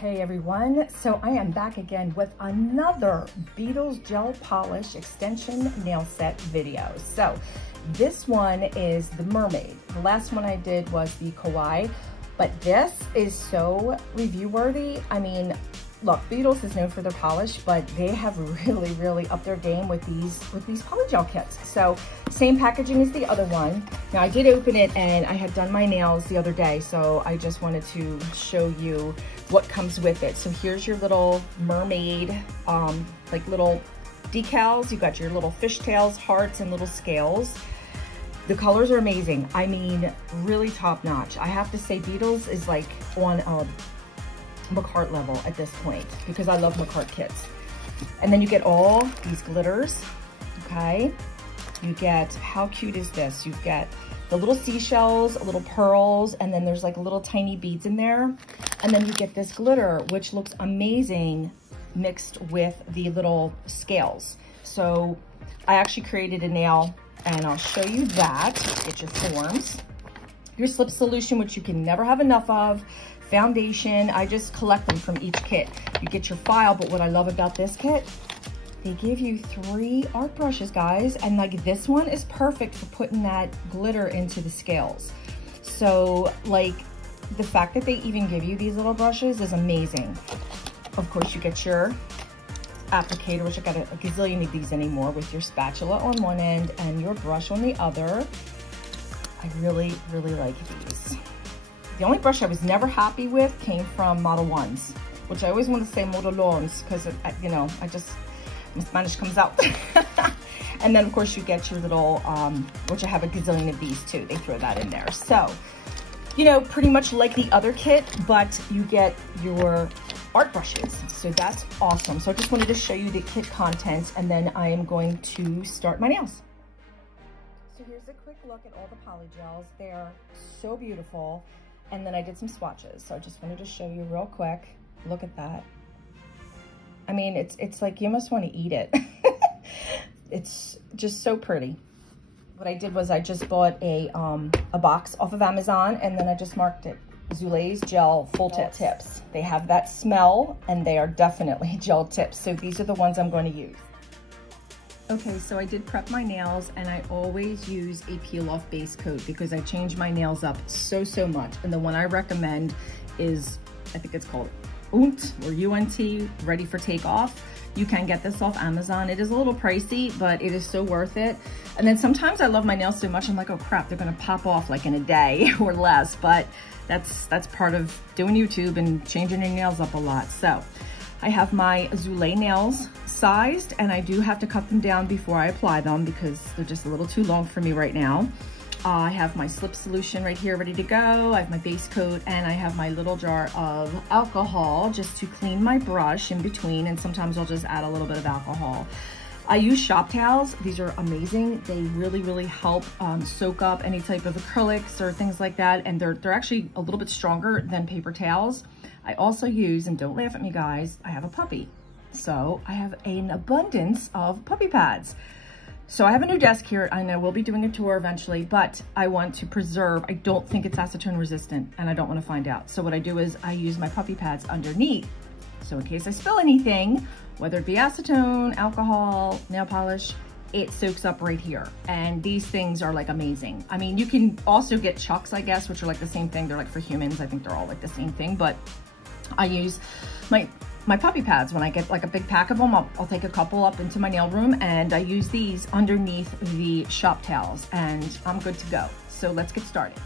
Hey everyone, so I am back again with another Beetles Gel Polish Extension Nail Set video. So this one is the Mermaid. The last one I did was the Kawaii, but this is so review worthy. I mean, look, Beetles is known for their polish, but they have really upped their game with these polygel kits. So same packaging as the other one. Now I did open it and I had done my nails the other day, so I just wanted to show you what comes with it. So here's your little mermaid, like little decals. You got your little fishtails, hearts, and little scales. The colors are amazing. I mean, really top notch. I have to say Beetles is like on a McCart level at this point because I love McCart kits. And then you get all these glitters, okay? You get, how cute is this? You get the little seashells, little pearls, and then there's like little tiny beads in there. And then you get this glitter, which looks amazing mixed with the little scales. So I actually created a nail and I'll show you that. Get your forms. Your slip solution, which you can never have enough of. Foundation, I just collect them from each kit. You get your file, but what I love about this kit, they give you 3 art brushes, guys. And like this one is perfect for putting that glitter into the scales. So like the fact that they even give you these little brushes is amazing. Of course, you get your applicator, which I got a gazillion of these anymore, with your spatula on one end and your brush on the other. I really like these. The only brush I was never happy with came from Model 1s, which I always want to say Modelons because, you know, my Spanish comes out. And then, of course, you get your little, which I have a gazillion of these too. They throw that in there. So, you know, pretty much like the other kit, but you get your art brushes. So that's awesome. So I just wanted to show you the kit contents, and then I am going to start my nails. So here's a quick look at all the polygels. They're so beautiful. And then I did some swatches. So I just wanted to show you real quick. Look at that. I mean, it's like you almost want to eat it. It's just so pretty. What I did was I just bought a box off of Amazon, and then I just marked it Zulay's gel full tip tips. They have that smell and they are definitely gel tips. So these are the ones I'm going to use. Okay, so I did prep my nails, and I always use a peel-off base coat because I change my nails up so much. And the one I recommend is, I think it's called UNT or UNT, Ready for Takeoff. You can get this off Amazon. It is a little pricey, but it is so worth it. And then sometimes I love my nails so much, I'm like, oh crap, they're gonna pop off like in a day or less. But that's part of doing YouTube and changing your nails up a lot. So I have my Zulay nails sized, and I do have to cut them down before I apply them because they're just a little too long for me right now. I have my slip solution right here ready to go. I have my base coat, and I have my little jar of alcohol just to clean my brush in between, and sometimes I'll just add a little bit of alcohol. I use shop towels. These are amazing. They really help soak up any type of acrylics or things like that, and they're actually a little bit stronger than paper towels. I also use, and don't laugh at me guys, I have a puppy. So I have an abundance of puppy pads. So I have a new desk here, and I will be doing a tour eventually, but I want to preserve, I don't think it's acetone resistant, and I don't want to find out. So what I do is I use my puppy pads underneath. So in case I spill anything, whether it be acetone, alcohol, nail polish, it soaks up right here. And these things are like amazing. I mean, you can also get chucks, I guess, which are like the same thing. They're like for humans. I think they're all like the same thing, but I use my puppy pads. When I get like a big pack of them, I'll take a couple up into my nail room, and I use these underneath the shop towels, and I'm good to go. So let's get started.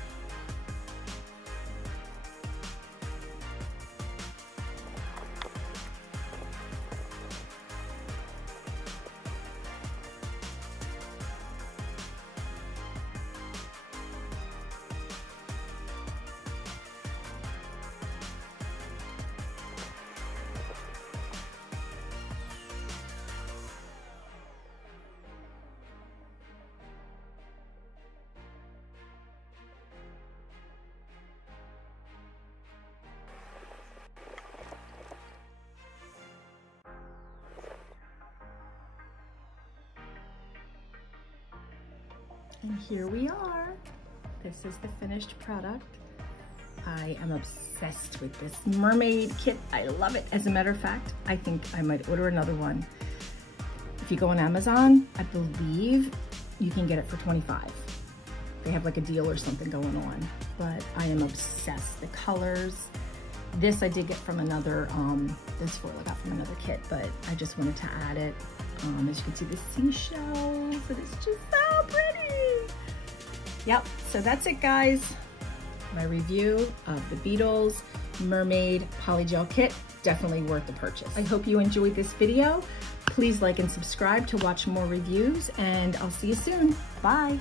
And here we are. This is the finished product. I am obsessed with this Mermaid kit. I love it. As a matter of fact, I think I might order another one. If you go on Amazon, I believe you can get it for $25. They have like a deal or something going on, but I am obsessed. The colors. This I did get from another, this foil I got from another kit, but I just wanted to add it. As you can see, the seashells, and it's just so pretty. Yep, so that's it, guys. My review of the Beetles Mermaid Polygel Kit, definitely worth the purchase. I hope you enjoyed this video. Please like and subscribe to watch more reviews, and I'll see you soon. Bye.